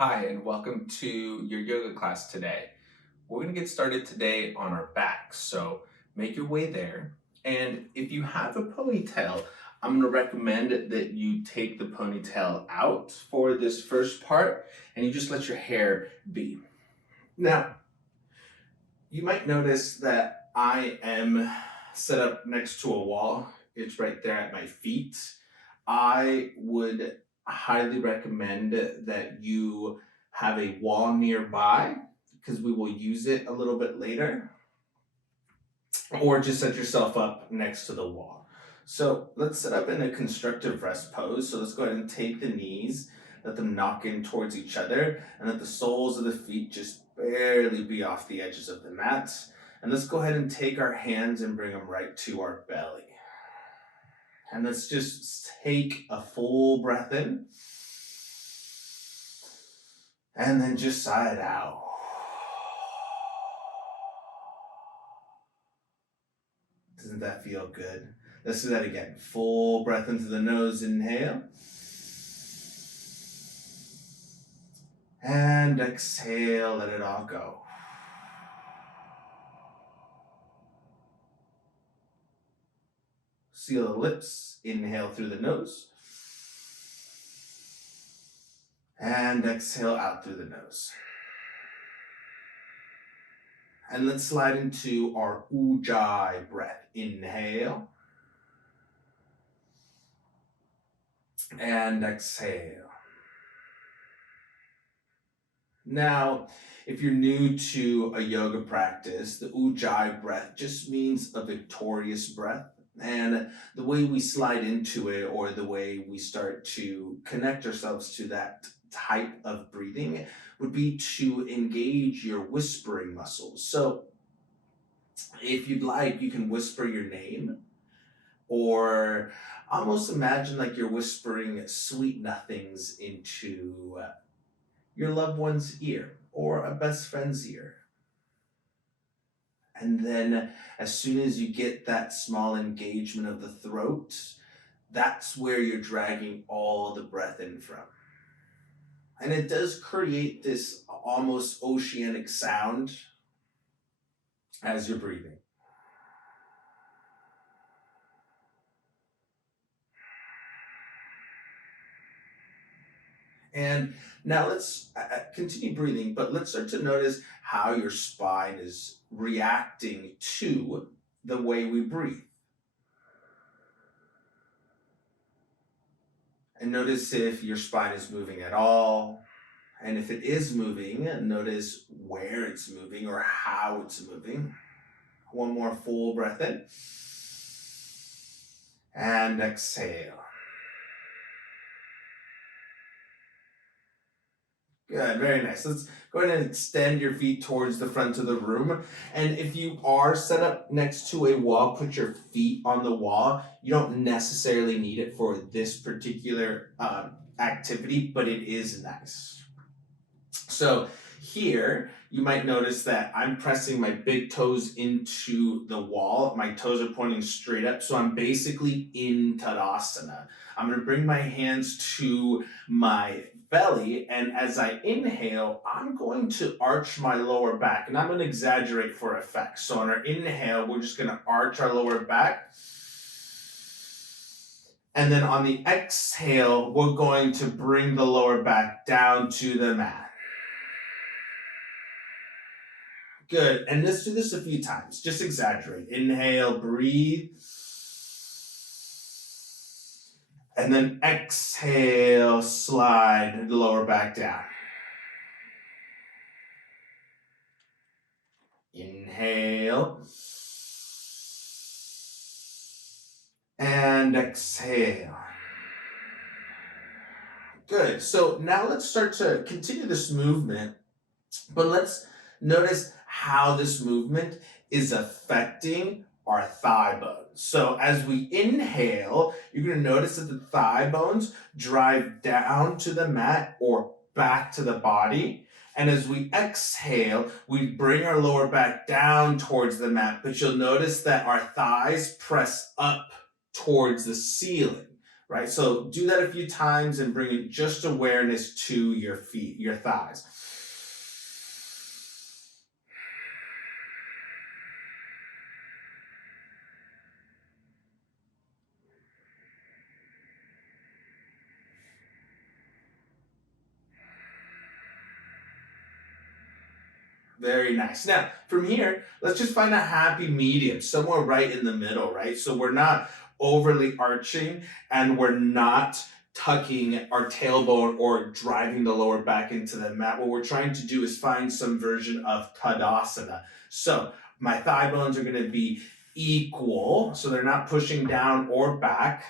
Hi, and welcome to your yoga class today. We're going to get started today on our backs, so make your way there. And if you have a ponytail, I'm going to recommend that you take the ponytail out for this first part and you just let your hair be. Now, you might notice that I am set up next to a wall. It's right there at my feet. I would highly recommend that you have a wall nearby because we will use it a little bit later, or just set yourself up next to the wall. So let's set up in a constructive rest pose. So let's go ahead and take the knees, let them knock in towards each other, and let the soles of the feet just barely be off the edges of the mat. And let's go ahead and take our hands and bring them right to our belly. And let's just take a full breath in. And then just sigh it out. Doesn't that feel good? Let's do that again. Full breath into the nose, inhale. And exhale, let it all go. Seal the lips, inhale through the nose. And exhale out through the nose. And let's slide into our Ujjayi breath. Inhale. And exhale. Now, if you're new to a yoga practice, the Ujjayi breath just means a victorious breath. And the way we slide into it, or the way we start to connect ourselves to that type of breathing, would be to engage your whispering muscles. So if you'd like, you can whisper your name, or almost imagine like you're whispering sweet nothings into your loved one's ear or a best friend's ear. And then as soon as you get that small engagement of the throat, that's where you're dragging all the breath in from. And it does create this almost oceanic sound as you're breathing. And now let's continue breathing, but let's start to notice how your spine is reacting to the way we breathe. And notice if your spine is moving at all. And if it is moving, notice where it's moving or how it's moving. One more full breath in. And exhale. Good, very nice. Let's go ahead and extend your feet towards the front of the room. And if you are set up next to a wall, put your feet on the wall. You don't necessarily need it for this particular activity, but it is nice. So here, you might notice that I'm pressing my big toes into the wall. My toes are pointing straight up, so I'm basically in Tadasana. I'm going to bring my hands to my belly, and as I inhale, I'm going to arch my lower back, and I'm going to exaggerate for effect. So on our inhale, we're just going to arch our lower back. And then on the exhale, we're going to bring the lower back down to the mat. Good. And let's do this a few times. Just exaggerate. Inhale, breathe. And then exhale, slide the lower back down. Inhale. And exhale. Good. So now let's start to continue this movement, but let's notice how this movement is affecting our thigh bones. So as we inhale, you're going to notice that the thigh bones drive down to the mat or back to the body. And as we exhale, we bring our lower back down towards the mat, but you'll notice that our thighs press up towards the ceiling. right? So do that a few times and bring just awareness to your feet, your thighs. Very nice. Now, from here, let's just find a happy medium, somewhere right in the middle, right? So we're not overly arching and we're not tucking our tailbone or driving the lower back into the mat. What we're trying to do is find some version of Tadasana. So my thigh bones are going to be equal, so they're not pushing down or back.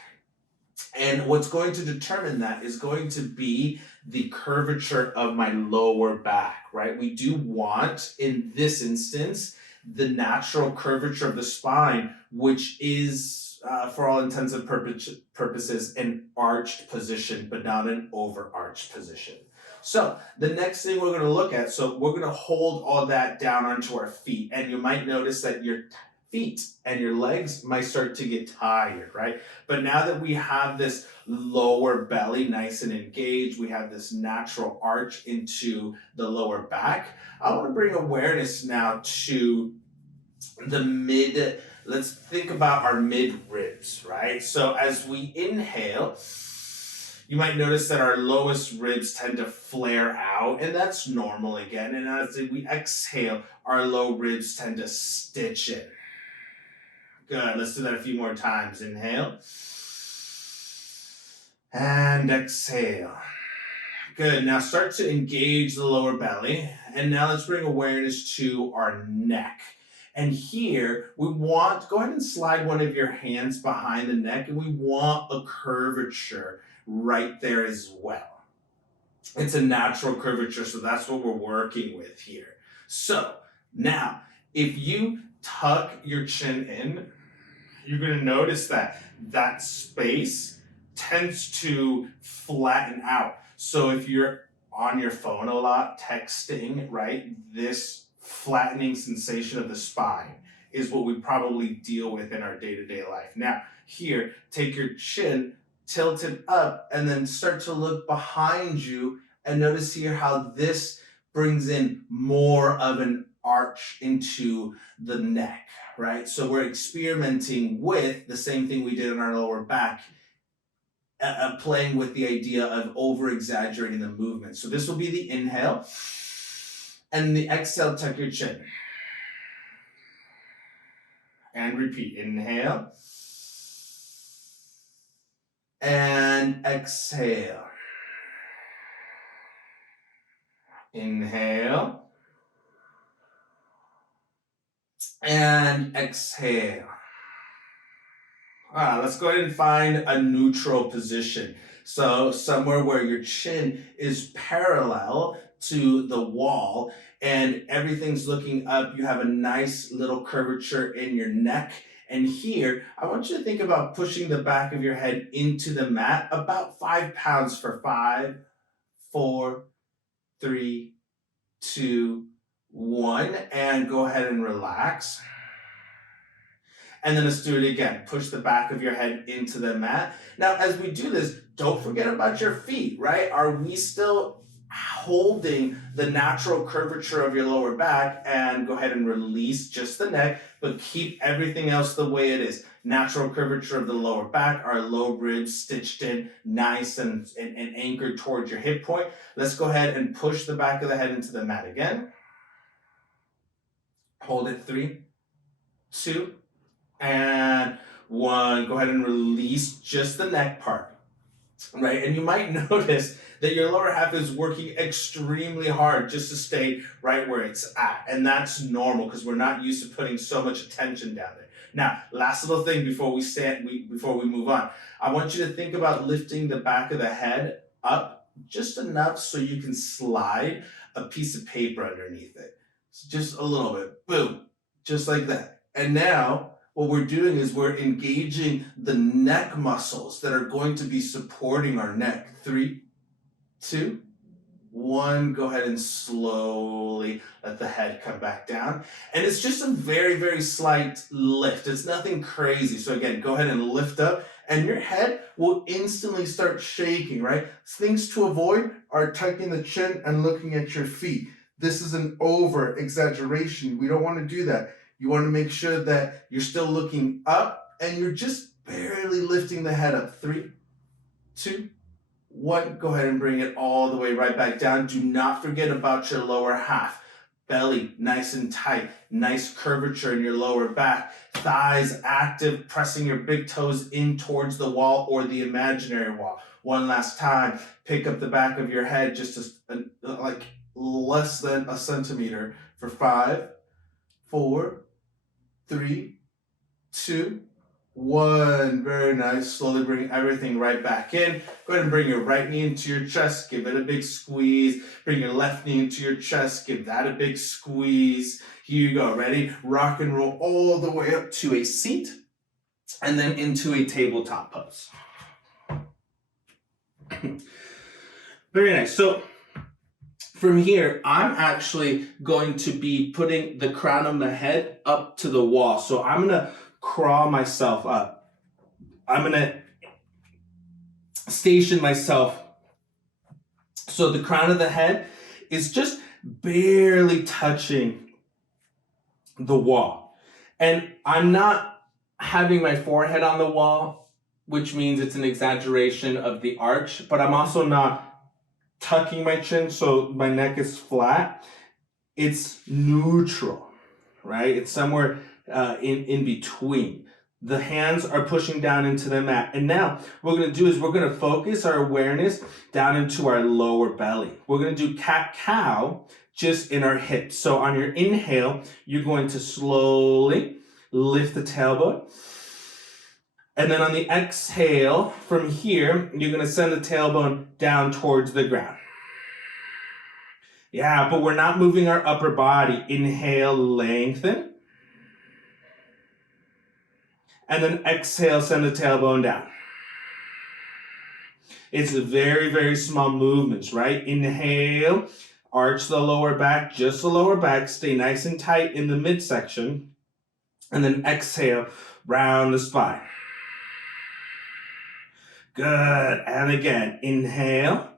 And what's going to determine that is going to be the curvature of my lower back, right? We do want, in this instance, the natural curvature of the spine, which is, for all intents and purposes, an arched position, but not an overarched position. So the next thing we're going to look at, so we're going to hold all that down onto our feet. And you might notice that your feet and your legs might start to get tired, right? But now that we have this lower belly nice and engaged, we have this natural arch into the lower back, I want to bring awareness now to the mid, let's think about our mid ribs, right? So as we inhale, you might notice that our lowest ribs tend to flare out, and that's normal again. And as we exhale, our low ribs tend to stitch in. Good, let's do that a few more times. Inhale. And exhale. Good, now start to engage the lower belly. And now let's bring awareness to our neck. And here, we want, go ahead and slide one of your hands behind the neck, and we want a curvature right there as well. It's a natural curvature, so that's what we're working with here. So, now, if you tuck your chin in, you're going to notice that that space tends to flatten out. So if you're on your phone a lot, texting, right, this flattening sensation of the spine is what we probably deal with in our day-to-day life. Now, here, take your chin, tilt it up, and then start to look behind you and notice here how this brings in more of an arch into the neck, right? So we're experimenting with the same thing we did in our lower back, playing with the idea of over-exaggerating the movement. So this will be the inhale, and the exhale, tuck your chin. And repeat, inhale, and exhale. Inhale, and exhale. Let's go ahead and find a neutral position. So somewhere where your chin is parallel to the wall and everything's looking up, you have a nice little curvature in your neck. And here, I want you to think about pushing the back of your head into the mat, about 5 pounds for 5, 4, 3, 2, 1, and go ahead and relax. And then let's do it again. Push the back of your head into the mat. Now, as we do this, don't forget about your feet, right? Are we still holding the natural curvature of your lower back? And go ahead and release just the neck, but keep everything else the way it is. Natural curvature of the lower back, our low ribs stitched in nice and anchored towards your hip point. Let's go ahead and push the back of the head into the mat again. Hold it, 3, 2, and 1. Go ahead and release just the neck part, right? And you might notice that your lower half is working extremely hard just to stay right where it's at. And that's normal because we're not used to putting so much attention down there. Now, last little thing before we move on. I want you to think about lifting the back of the head up just enough so you can slide a piece of paper underneath it. So just a little bit. Boom. Just like that. And now, what we're doing is we're engaging the neck muscles that are going to be supporting our neck. 3, 2, 1. Go ahead and slowly let the head come back down. And it's just a very, very slight lift. It's nothing crazy. So again, go ahead and lift up and your head will instantly start shaking, right? Things to avoid are tucking the chin and looking at your feet. This is an over exaggeration. We don't want to do that. You want to make sure that you're still looking up and you're just barely lifting the head up. 3, 2, 1. Go ahead and bring it all the way right back down. Do not forget about your lower half. Belly nice and tight, nice curvature in your lower back, thighs active, pressing your big toes in towards the wall or the imaginary wall. One last time, pick up the back of your head just like less than a centimeter for 5, 4, 3, 2, 1. Very nice. Slowly bring everything right back in. Go ahead and bring your right knee into your chest. Give it a big squeeze. Bring your left knee into your chest. Give that a big squeeze. Here you go. Ready? Rock and roll all the way up to a seat and then into a tabletop pose. Very nice. So from here, I'm actually going to be putting the crown of my head up to the wall. So I'm going to crawl myself up. I'm going to station myself so the crown of the head is just barely touching the wall. And I'm not having my forehead on the wall, which means it's an exaggeration of the arch, but I'm also not tucking my chin so my neck is flat. It's neutral, right? It's somewhere in between. The hands are pushing down into the mat. And now what we're going to do is we're going to focus our awareness down into our lower belly. We're going to do cat-cow just in our hips. So on your inhale, you're going to slowly lift the tailbone. And then on the exhale, from here, you're going to send the tailbone down towards the ground. Yeah, but we're not moving our upper body. Inhale, lengthen. And then exhale, send the tailbone down. It's very, very small movements, right? Inhale, arch the lower back, just the lower back. Stay nice and tight in the midsection. And then exhale, round the spine. Good. And again, inhale.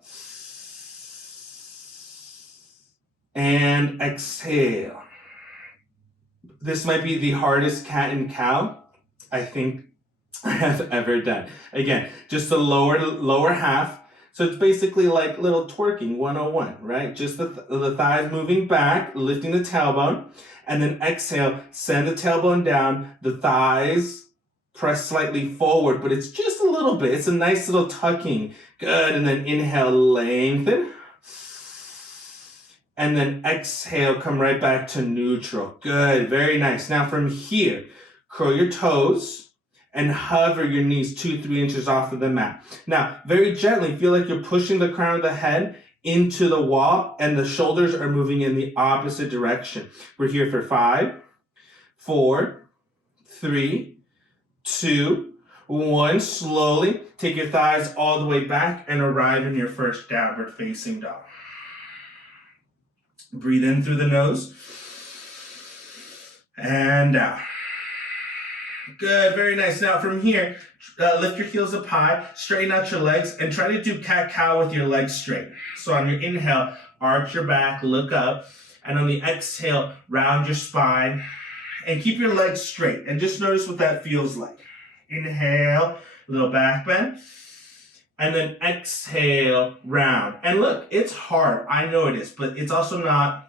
And exhale. This might be the hardest cat and cow I think I have ever done. Again, just the lower half. So it's basically like little twerking 101, right? Just the thighs moving back, lifting the tailbone, and then exhale, send the tailbone down, the thighs press slightly forward, but it's just a little bit. It's a nice little tucking. Good, and then inhale, lengthen. And then exhale, come right back to neutral. Good, very nice. Now from here, curl your toes and hover your knees 2-3 inches off of the mat. Now, very gently, feel like you're pushing the crown of the head into the wall and the shoulders are moving in the opposite direction. We're here for 5, 4, 3, 2, 1. Slowly take your thighs all the way back and arrive in your first downward facing dog. Breathe in through the nose and out. Good, very nice. Now from here, lift your heels up high, straighten out your legs, and try to do cat-cow with your legs straight. So on your inhale, arch your back, look up, and on the exhale, round your spine, and keep your legs straight. And just notice what that feels like. Inhale, little back bend, and then exhale, round. And look, it's hard. I know it is, but it's also not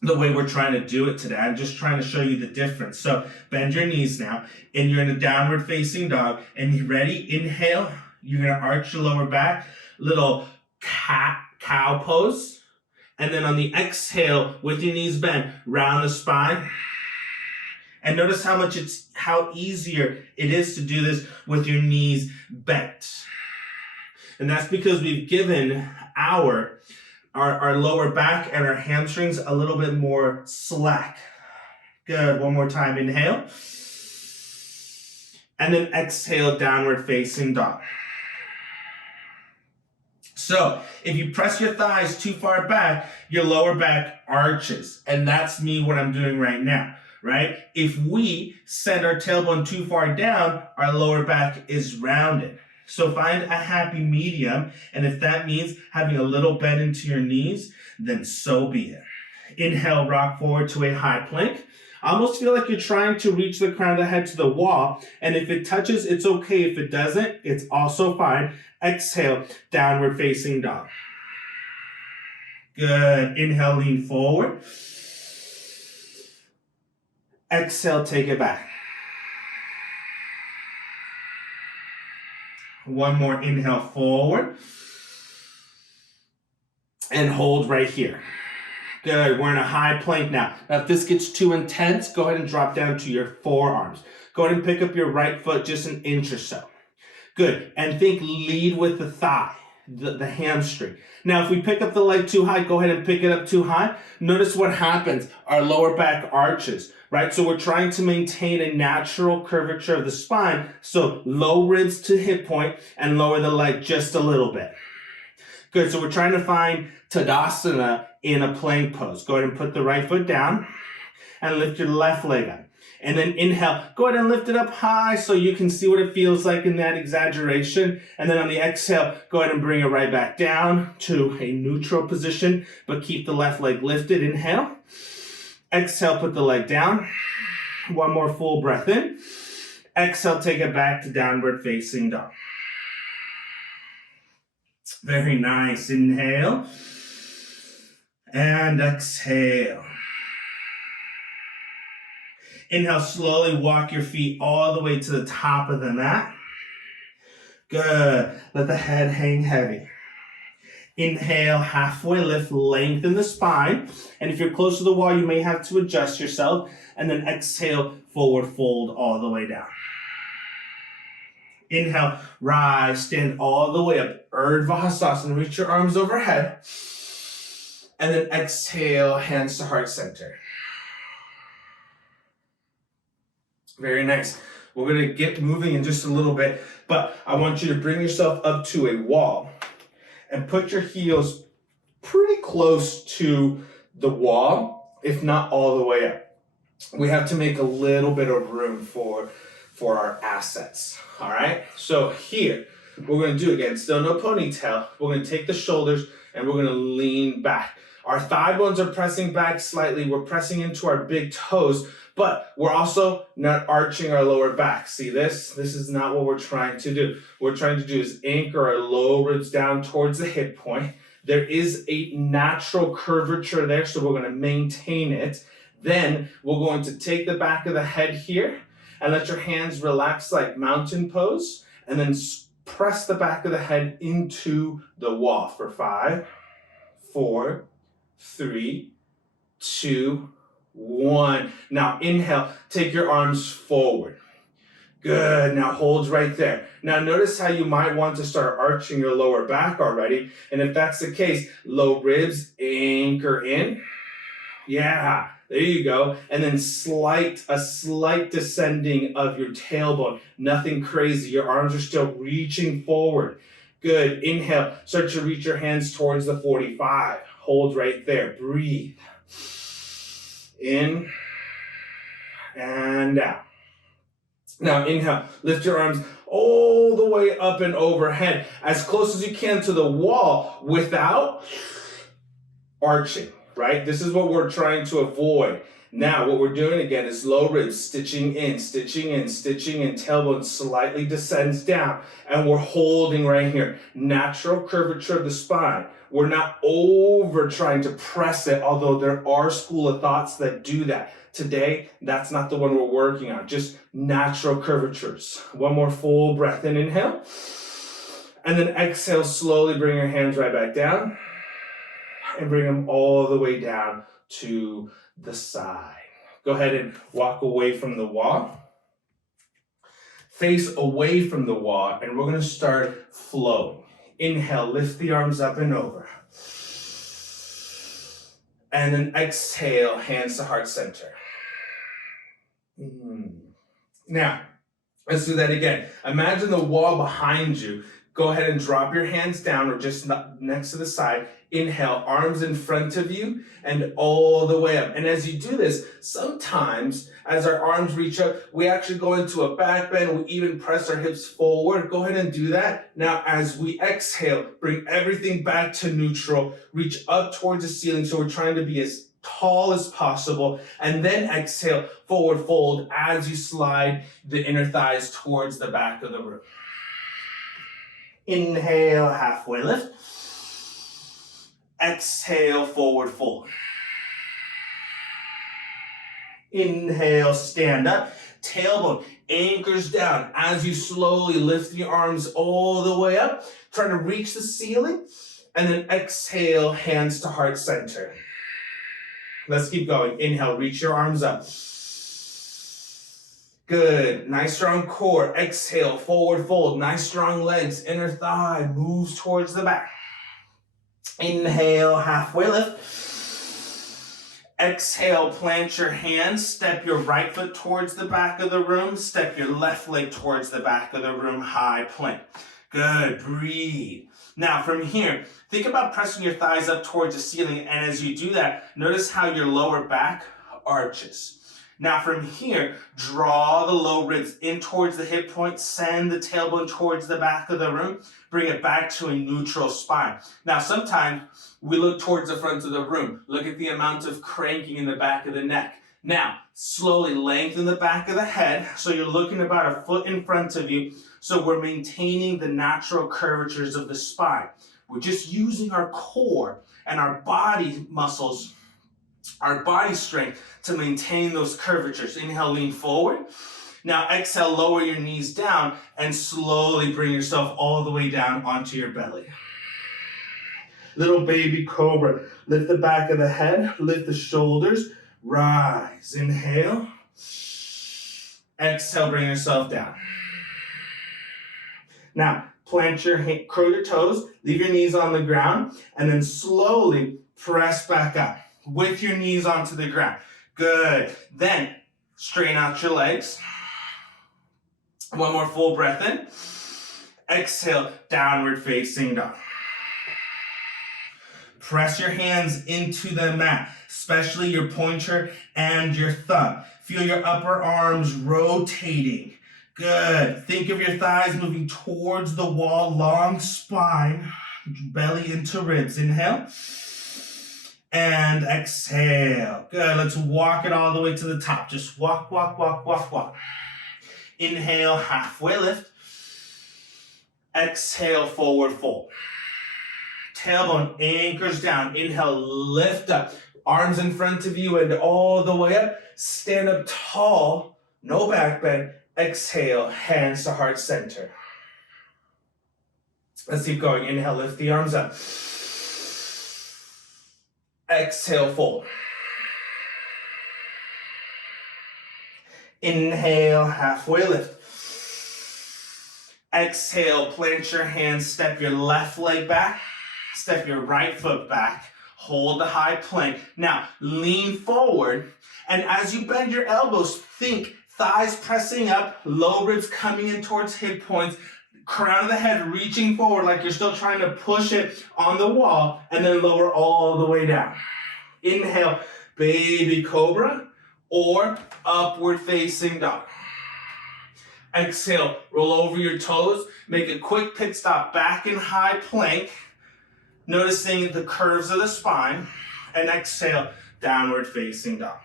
the way we're trying to do it today. I'm just trying to show you the difference. So bend your knees now, and you're in a downward facing dog. And you ready? Inhale, you're gonna arch your lower back, little cat-cow pose. And then on the exhale, with your knees bent, round the spine. And notice how easier it is to do this with your knees bent. And that's because we've given our lower back and our hamstrings a little bit more slack. Good, one more time, inhale. And then exhale, downward facing dog. So if you press your thighs too far back, your lower back arches. And that's me what I'm doing right now. right? If we send our tailbone too far down, our lower back is rounded. So find a happy medium, and if that means having a little bend into your knees, then so be it. Inhale, rock forward to a high plank. Almost feel like you're trying to reach the crown of the head to the wall, and if it touches, it's okay. If it doesn't, it's also fine. Exhale, downward facing dog. Good. Inhale, lean forward. Exhale, take it back. One more inhale forward. And hold right here. Good. We're in a high plank now. Now, if this gets too intense, go ahead and drop down to your forearms. Go ahead and pick up your right foot just an inch or so. Good. And think lead with the thigh, the hamstring. Now, if we pick up the leg too high, go ahead and pick it up too high. Notice what happens. Our lower back arches, right? So we're trying to maintain a natural curvature of the spine. So low ribs to hip point and lower the leg just a little bit. Good. So we're trying to find Tadasana in a plank pose. Go ahead and put the right foot down and lift your left leg up. And then inhale, go ahead and lift it up high so you can see what it feels like in that exaggeration. And then on the exhale, go ahead and bring it right back down to a neutral position, but keep the left leg lifted. Inhale. Exhale, put the leg down. One more full breath in. Exhale, take it back to downward facing dog. Very nice. Inhale. And exhale. Inhale, slowly walk your feet all the way to the top of the mat. Good. Let the head hang heavy. Inhale, halfway lift, lengthen the spine. And if you're close to the wall, you may have to adjust yourself. And then exhale, forward fold all the way down. Inhale, rise, stand all the way up. Urdhva Hastasana, reach your arms overhead. And then exhale, hands to heart center. Very nice. We're going to get moving in just a little bit, but I want you to bring yourself up to a wall and put your heels pretty close to the wall, if not all the way up. We have to make a little bit of room for our assets, all right? So here, we're going to do, again, still no ponytail. We're going to take the shoulders and we're going to lean back. Our thigh bones are pressing back slightly. We're pressing into our big toes, but we're also not arching our lower back. See this? This is not what we're trying to do. What we're trying to do is anchor our low ribs down towards the hip point. There is a natural curvature there, so we're going to maintain it. Then we're going to take the back of the head here and let your hands relax like mountain pose, and then press the back of the head into the wall for 5, 4, 3, 2, 1. Now inhale, take your arms forward. Good, now hold right there. Now notice how you might want to start arching your lower back already. And if that's the case, low ribs, anchor in. Yeah, there you go. And then a slight descending of your tailbone. Nothing crazy. Your arms are still reaching forward. Good, inhale, start to reach your hands towards the 45. Hold right there, breathe. In and out. Now inhale, lift your arms all the way up and overhead, as close as you can to the wall without arching, right? This is what we're trying to avoid. Now what we're doing again is low ribs, stitching in, tailbone slightly descends down, and we're holding right here. Natural curvature of the spine. We're not over trying to press it, although there are school of thoughts that do that. Today, that's not the one we're working on, just natural curvatures. One more full breath in, inhale. And then exhale, slowly bring your hands right back down and bring them all the way down to the side. Go ahead and walk away from the wall. Face away from the wall, and we're going to start flowing. Inhale, lift the arms up and over. And then exhale, hands to heart center. Now, let's do that again. Imagine the wall behind you. Go ahead and drop your hands down or just next to the side. Inhale, arms in front of you and all the way up. And as you do this, sometimes as our arms reach up, we actually go into a back bend. We even press our hips forward. Go ahead and do that. Now, as we exhale, bring everything back to neutral. Reach up towards the ceiling. So we're trying to be as tall as possible. And then exhale, forward fold as you slide the inner thighs towards the back of the room. Inhale, halfway lift. Exhale, forward fold. Inhale, stand up. Tailbone anchors down as you slowly lift your arms all the way up, trying to reach the ceiling. And then exhale, hands to heart center. Let's keep going. Inhale, reach your arms up. Good. Nice strong core. Exhale, forward fold. Nice strong legs. Inner thigh moves towards the back. Inhale, halfway lift. Exhale, plant your hands. Step your right foot towards the back of the room. Step your left leg towards the back of the room. High plank. Good. Breathe. Now from here, think about pressing your thighs up towards the ceiling. And as you do that, notice how your lower back arches. Now from here, draw the low ribs in towards the hip point, send the tailbone towards the back of the room, bring it back to a neutral spine. Now sometimes we look towards the front of the room. Look at the amount of cranking in the back of the neck. Now, slowly lengthen the back of the head so you're looking about a foot in front of you. So we're maintaining the natural curvatures of the spine. We're just using our core and our body muscles, our body strength to maintain those curvatures. Inhale, lean forward. Now exhale, lower your knees down and slowly bring yourself all the way down onto your belly. Little baby cobra. Lift the back of the head, lift the shoulders, rise. Inhale. Exhale, bring yourself down. Now, plant your curl your toes, leave your knees on the ground, and then slowly press back up with your knees onto the ground. Good. Then, straighten out your legs. One more full breath in. Exhale, downward facing dog. Press your hands into the mat, especially your pointer and your thumb. Feel your upper arms rotating. Good. Think of your thighs moving towards the wall, long spine, belly into ribs. Inhale. And exhale. Good. Let's walk it all the way to the top. Just walk, walk, walk, walk, walk. Inhale, halfway lift. Exhale, forward fold. Tailbone anchors down. Inhale, lift up. Arms in front of you and all the way up. Stand up tall. No back bend. Exhale, hands to heart center. Let's keep going. Inhale, lift the arms up. Exhale, fold. Inhale, halfway lift. Exhale, plant your hands, step your left leg back, step your right foot back, hold the high plank. Now, lean forward, and as you bend your elbows, think thighs pressing up, low ribs coming in towards hip points, crown of the head reaching forward like you're still trying to push it on the wall, and then lower all the way down. Inhale, baby cobra, or upward facing dog. Exhale, roll over your toes, make a quick pit stop back in high plank, noticing the curves of the spine, and exhale, downward facing dog.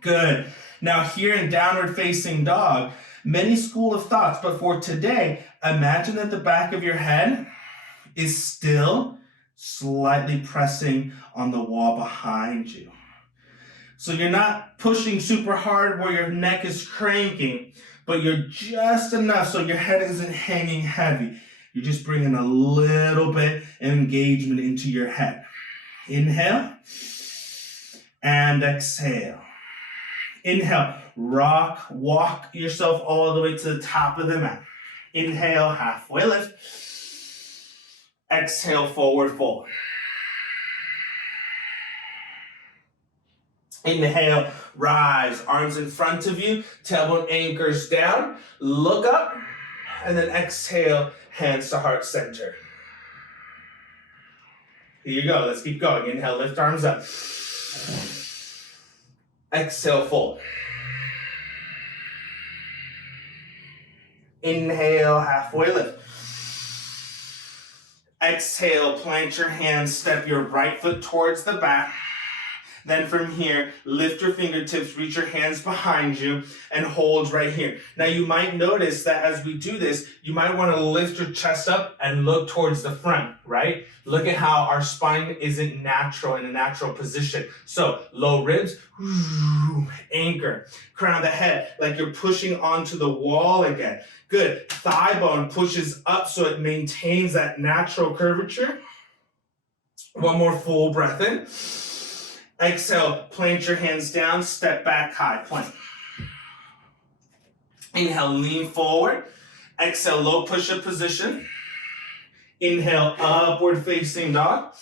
Good. Now here in downward facing dog, many school of thoughts, but for today, imagine that the back of your head is still slightly pressing on the wall behind you. So you're not pushing super hard where your neck is cranking, but you're just enough so your head isn't hanging heavy. You're just bringing a little bit of engagement into your head. Inhale and exhale. Inhale, rock, walk yourself all the way to the top of the mat. Inhale, halfway lift. Exhale, forward fold. Inhale, rise, arms in front of you, tailbone anchors down, look up, and then exhale, hands to heart center. Here you go. Let's keep going. Inhale, lift arms up. Exhale, fold. Inhale, halfway lift. Exhale, plant your hands, step your right foot towards the back. Then from here, lift your fingertips, reach your hands behind you, and hold right here. Now you might notice that as we do this, you might want to lift your chest up and look towards the front, right? Look at how our spine isn't natural in a natural position. So low ribs, anchor. Crown the head like you're pushing onto the wall again. Good. Thigh bone pushes up so it maintains that natural curvature. One more full breath in. Exhale, plant your hands down, step back, high plank. Inhale, lean forward. Exhale, low push-up position. Inhale, upward facing dog.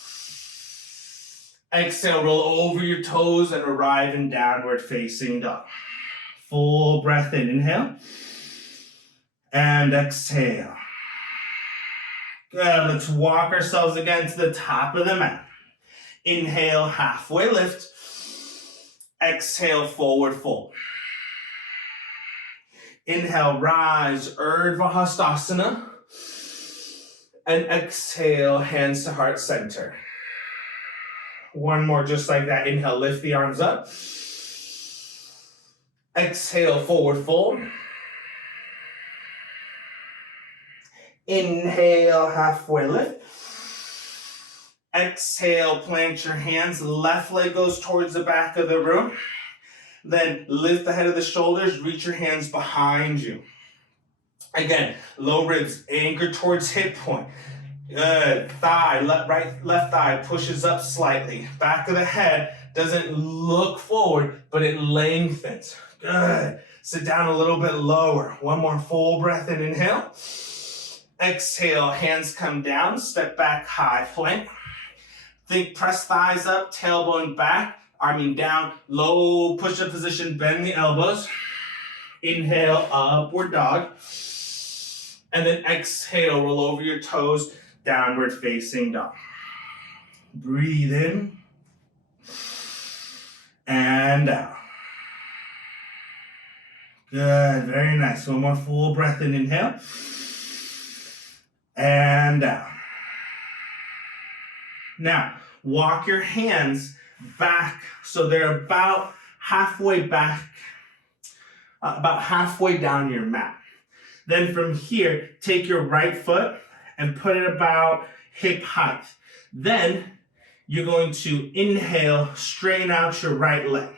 Exhale, roll over your toes and arrive in downward facing dog. Full breath in, inhale. And exhale. Good, let's walk ourselves again to the top of the mat. Inhale, halfway lift. Exhale, forward fold. Inhale, rise, Urdhva Hastasana. And exhale, hands to heart center. One more just like that. Inhale, lift the arms up. Exhale, forward fold. Inhale, halfway lift. Exhale, plant your hands. Left leg goes towards the back of the room. Then lift the head of the shoulders. Reach your hands behind you. Again, low ribs, anchor towards hip point. Good. Thigh, left thigh pushes up slightly. Back of the head doesn't look forward, but it lengthens. Good. Sit down a little bit lower. One more full breath in, inhale. Exhale, hands come down, step back, high plank. Think press thighs up, tailbone back, down, low push-up position, bend the elbows. Inhale, upward dog. And then exhale, roll over your toes, downward facing dog. Breathe in. And out. Good, very nice. One more full breath in, inhale. And out. Now, walk your hands back so they're about halfway back, about halfway down your mat. Then from here, take your right foot and put it about hip height. Then you're going to inhale, straighten out your right leg.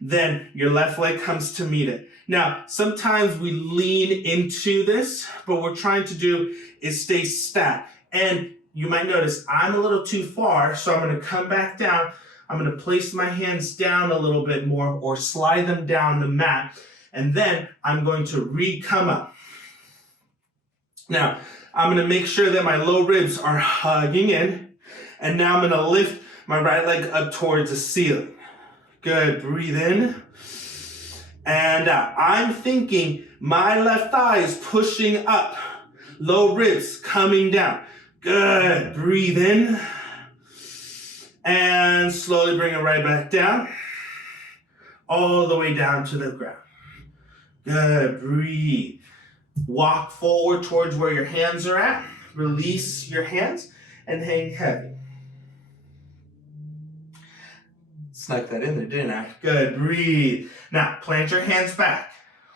Then your left leg comes to meet it. Now, sometimes we lean into this, but what we're trying to do is stay stacked. And you might notice I'm a little too far, so I'm going to come back down. I'm going to place my hands down a little bit more or slide them down the mat. And then I'm going to re-come up. Now, I'm going to make sure that my low ribs are hugging in. And now I'm going to lift my right leg up towards the ceiling. Good. Breathe in. And out. I'm thinking my left thigh is pushing up. Low ribs coming down. Good. Breathe in. And slowly bring it right back down. All the way down to the ground. Good. Breathe. Walk forward towards where your hands are at. Release your hands and hang heavy. Snuck that in there, didn't I? Good. Breathe. Now, plant your hands back.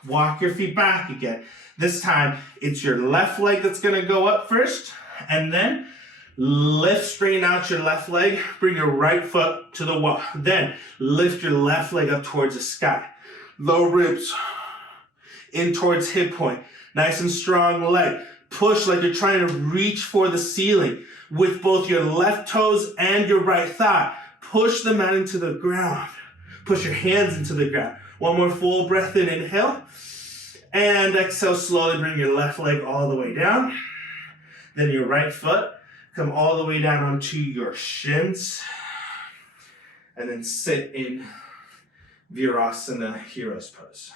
Walk your feet back again. This time, it's your left leg that's going to go up first. And then lift, straighten out your left leg. Bring your right foot to the wall. Then lift your left leg up towards the sky. Low ribs in towards hip point. Nice and strong leg. Push like you're trying to reach for the ceiling with both your left toes and your right thigh. Push the mat into the ground. Push your hands into the ground. One more full breath in, inhale. And exhale, slowly bring your left leg all the way down. Then your right foot, come all the way down onto your shins. And then sit in Virasana Hero's Pose.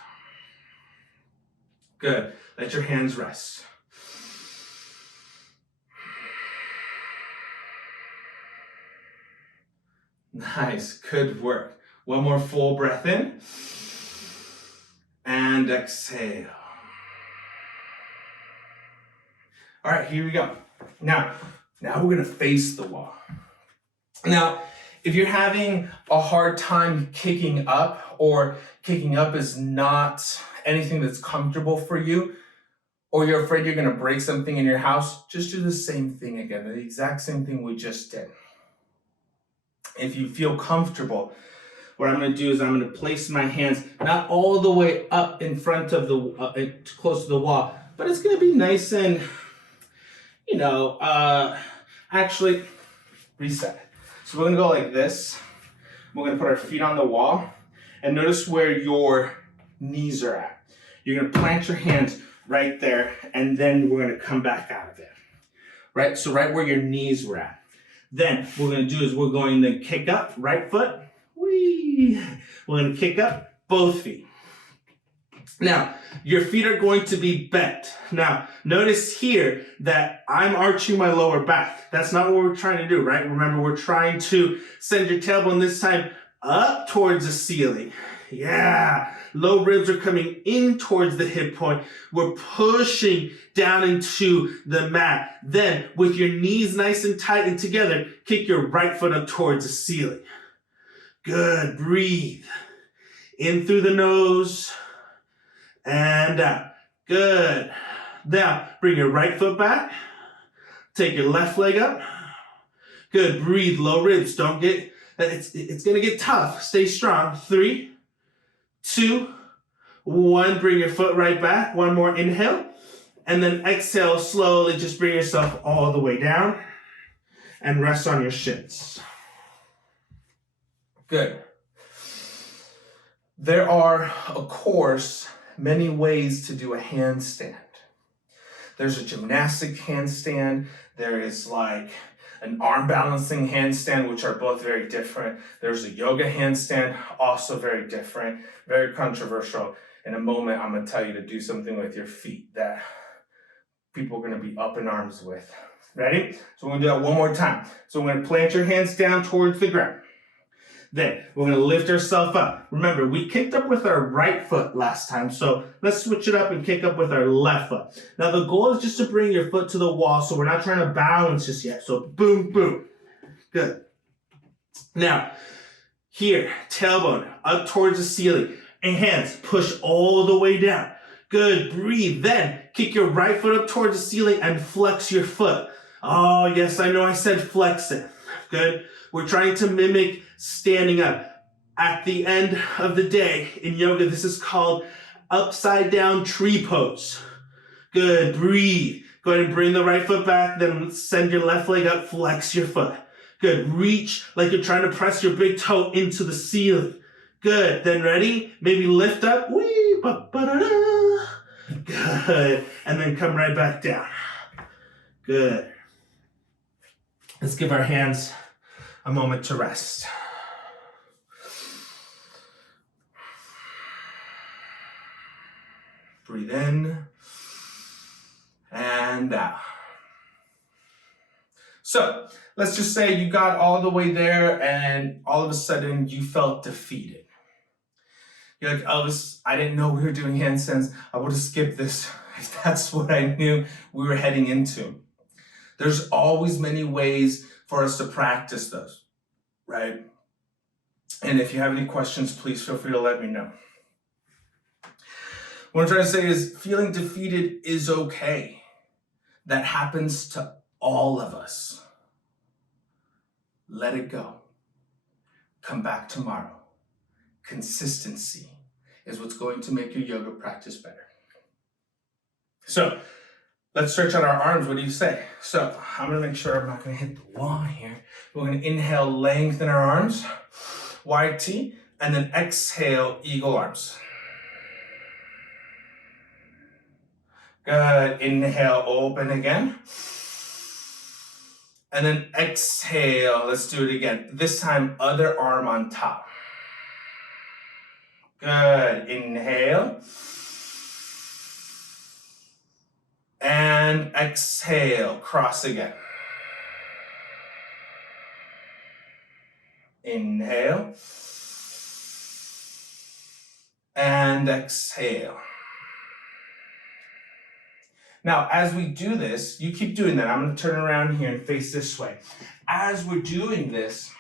Good. Let your hands rest. Nice, good work. One more full breath in. And exhale. All right, here we go. Now we're gonna face the wall. Now, if you're having a hard time kicking up, or kicking up is not anything that's comfortable for you, or you're afraid you're gonna break something in your house, just do the same thing again, the exact same thing we just did. If you feel comfortable, what I'm gonna do is I'm gonna place my hands not all the way up in front of the, close to the wall, but it's gonna be nice and, actually, reset. So we're gonna go like this. We're gonna put our feet on the wall, and notice where your knees are at. You're gonna plant your hands right there, and then we're gonna come back out of it. Right, so right where your knees were at. Then what we're gonna do is we're going to kick up, right foot, whee. We're gonna kick up both feet. Now, your feet are going to be bent. Now, notice here that I'm arching my lower back. That's not what we're trying to do, right? Remember, we're trying to send your tailbone this time up towards the ceiling. Yeah, low ribs are coming in towards the hip point. We're pushing down into the mat. Then, with your knees nice and tight and together, kick your right foot up towards the ceiling. Good, breathe. In through the nose. And out. Good. Now, bring your right foot back. Take your left leg up. Good. Breathe. Low ribs. Don't get, it's going to get tough. Stay strong. 3, 2, 1. Bring your foot right back. One more inhale. And then exhale slowly. Just bring yourself all the way down. And rest on your shins. Good. There are, of course, many ways to do a handstand. There's a gymnastic handstand. There is like an arm balancing handstand, which are both very different. There's a yoga handstand, also very different, very controversial. In a moment, I'm gonna tell you to do something with your feet that people are gonna be up in arms with. Ready? So we're gonna do that one more time. So we're gonna plant your hands down towards the ground. Then we're gonna lift ourselves up. Remember, we kicked up with our right foot last time, so let's switch it up and kick up with our left foot. Now the goal is just to bring your foot to the wall, so we're not trying to balance just yet. So boom, boom. Good. Now, here, tailbone up towards the ceiling, and hands push all the way down. Good, breathe. Then kick your right foot up towards the ceiling and flex your foot. Oh yes, I know I said flex it. Good. We're trying to mimic standing up. At the end of the day in yoga, this is called upside down tree pose. Good, breathe. Go ahead and bring the right foot back, then send your left leg up, flex your foot. Good, reach like you're trying to press your big toe into the ceiling. Good, then ready? Maybe lift up, wee, ba-ba-da-da. Good, and then come right back down. Good. Let's give our hands a moment to rest. Breathe in and out. So let's just say you got all the way there and all of a sudden you felt defeated. You're like, Elvis, I didn't know we were doing handstands. I would have skipped this if that's what I knew we were heading into. There's always many ways for us to practice those, right? And if you have any questions, please feel free to let me know. What I'm trying to say is feeling defeated is okay. That happens to all of us. Let it go. Come back tomorrow. Consistency is what's going to make your yoga practice better. So let's stretch out our arms. What do you say? So I'm gonna make sure I'm not gonna hit the wall here. We're gonna inhale, lengthen our arms, wide T, and then exhale, eagle arms. Good, inhale, open again. And then exhale, let's do it again. This time, other arm on top. Good, inhale. And exhale, cross again. Inhale. And exhale. Now, as we do this, you keep doing that. I'm going to turn around here and face this way. As we're doing this,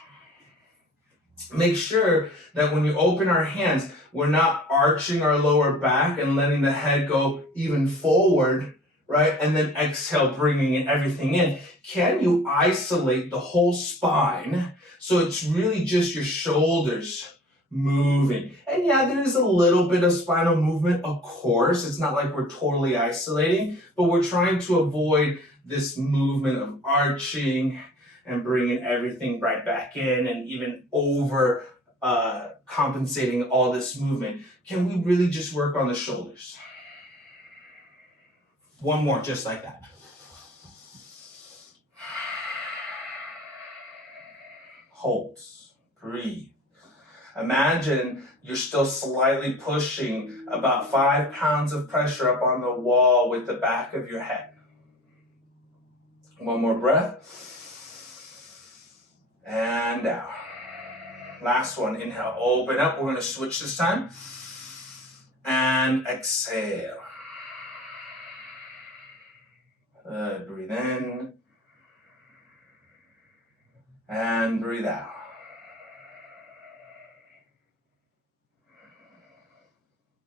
make sure that when you open our hands, we're not arching our lower back and letting the head go even forward, right? And then exhale, bringing everything in. Can you isolate the whole spine so it's really just your shoulders moving? And yeah, there's a little bit of spinal movement, of course. It's not like we're totally isolating, but we're trying to avoid this movement of arching and bringing everything right back in and even over compensating all this movement. Can we really just work on the shoulders? One more, just like that. Hold, breathe. Imagine you're still slightly pushing about 5 pounds of pressure up on the wall with the back of your head. One more breath. And out. Last one, inhale, open up. We're going to switch this time. And exhale. Good, breathe in. And breathe out.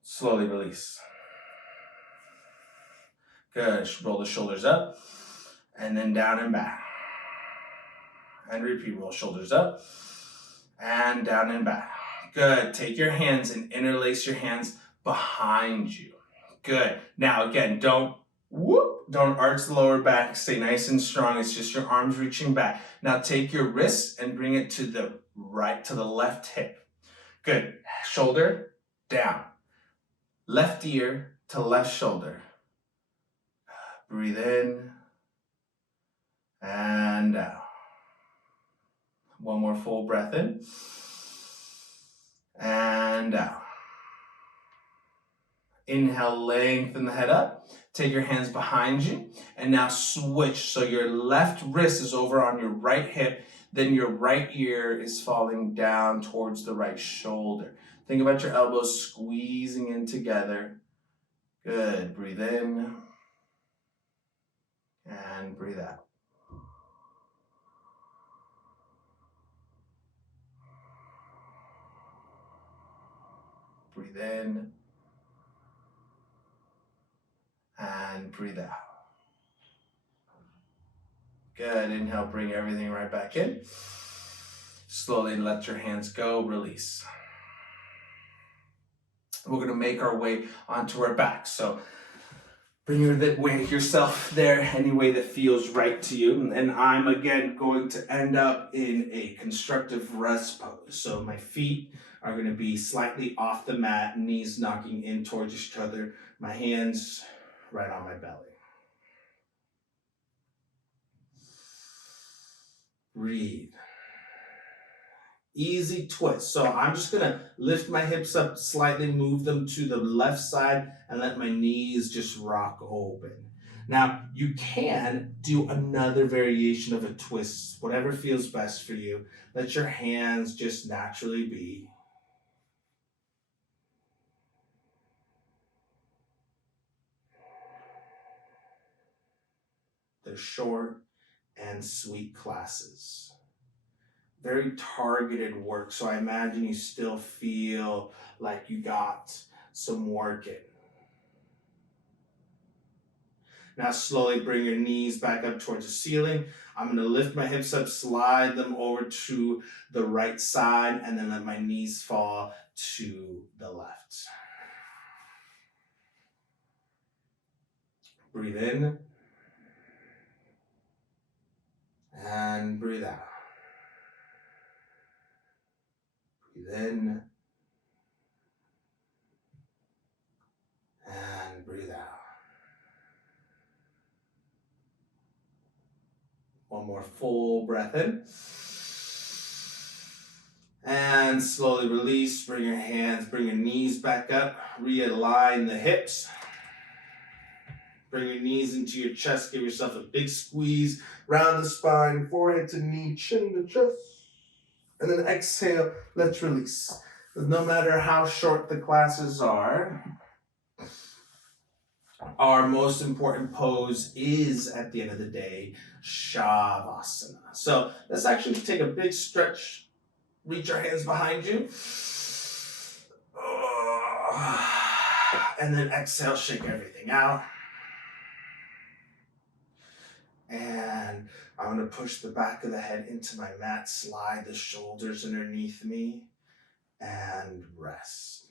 Slowly release. Good, roll the shoulders up. And then down and back. And repeat, roll shoulders up. And down and back. Good. Take your hands and interlace your hands behind you. Good. Now again, don't arch the lower back. Stay nice and strong. It's just your arms reaching back. Now take your wrists and bring it to the right, to the left hip. Good. Shoulder down. Left ear to left shoulder. Breathe in and out. One more full breath in. And out. Inhale, lengthen the head up. Take your hands behind you. And now switch. So your left wrist is over on your right hip. Then your right ear is falling down towards the right shoulder. Think about your elbows squeezing in together. Good. Breathe in. And breathe out. Breathe in. And breathe out. Good. Inhale, bring everything right back in. Slowly let your hands go, release. We're going to make our way onto our back. So bring yourself there any way that feels right to you. And I'm again going to end up in a constructive rest pose. So my feet are going to be slightly off the mat, knees knocking in towards each other, my hands right on my belly. Breathe. Easy twist. So I'm just going to lift my hips up slightly, move them to the left side, and let my knees just rock open. Now, you can do another variation of a twist, whatever feels best for you. Let your hands just naturally be. They're short and sweet classes. Very targeted work, so I imagine you still feel like you got some work in. Now slowly bring your knees back up towards the ceiling. I'm going to lift my hips up, slide them over to the right side, and then let my knees fall to the left. Breathe in. And breathe out. Breathe in. And breathe out. One more full breath in. And slowly release. Bring your hands, bring your knees back up. Realign the hips. Bring your knees into your chest. Give yourself a big squeeze. Round the spine, forehead to knee, chin to chest. And then exhale, let's release. No matter how short the classes are, our most important pose is, at the end of the day, Shavasana. So let's actually take a big stretch. Reach your hands behind you. And then exhale, shake everything out. And I'm going to push the back of the head into my mat, slide the shoulders underneath me, and rest.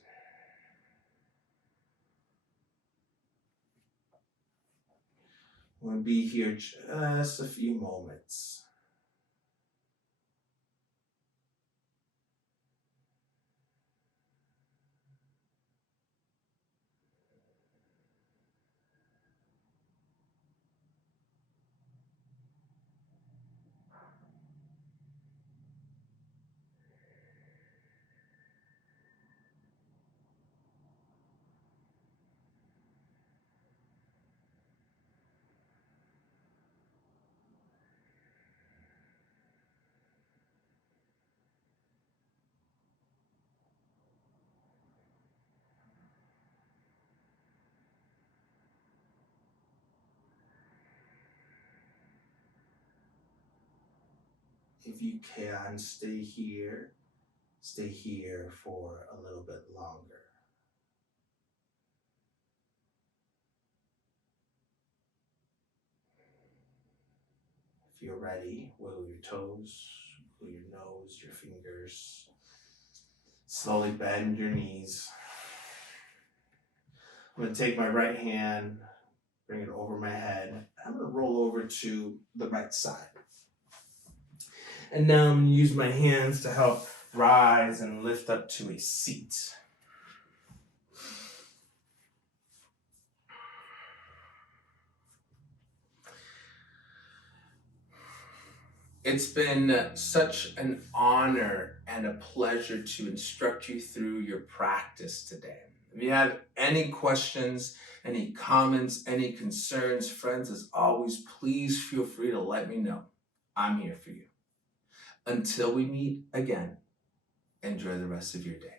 I'm going to be here just a few moments. If you can, stay here for a little bit longer. If you're ready, wiggle your toes, wiggle your nose, your fingers. Slowly bend your knees. I'm going to take my right hand, bring it over my head. I'm going to roll over to the right side. And now I'm going to use my hands to help rise and lift up to a seat. It's been such an honor and a pleasure to instruct you through your practice today. If you have any questions, any comments, any concerns, friends, as always, please feel free to let me know. I'm here for you. Until we meet again, enjoy the rest of your day.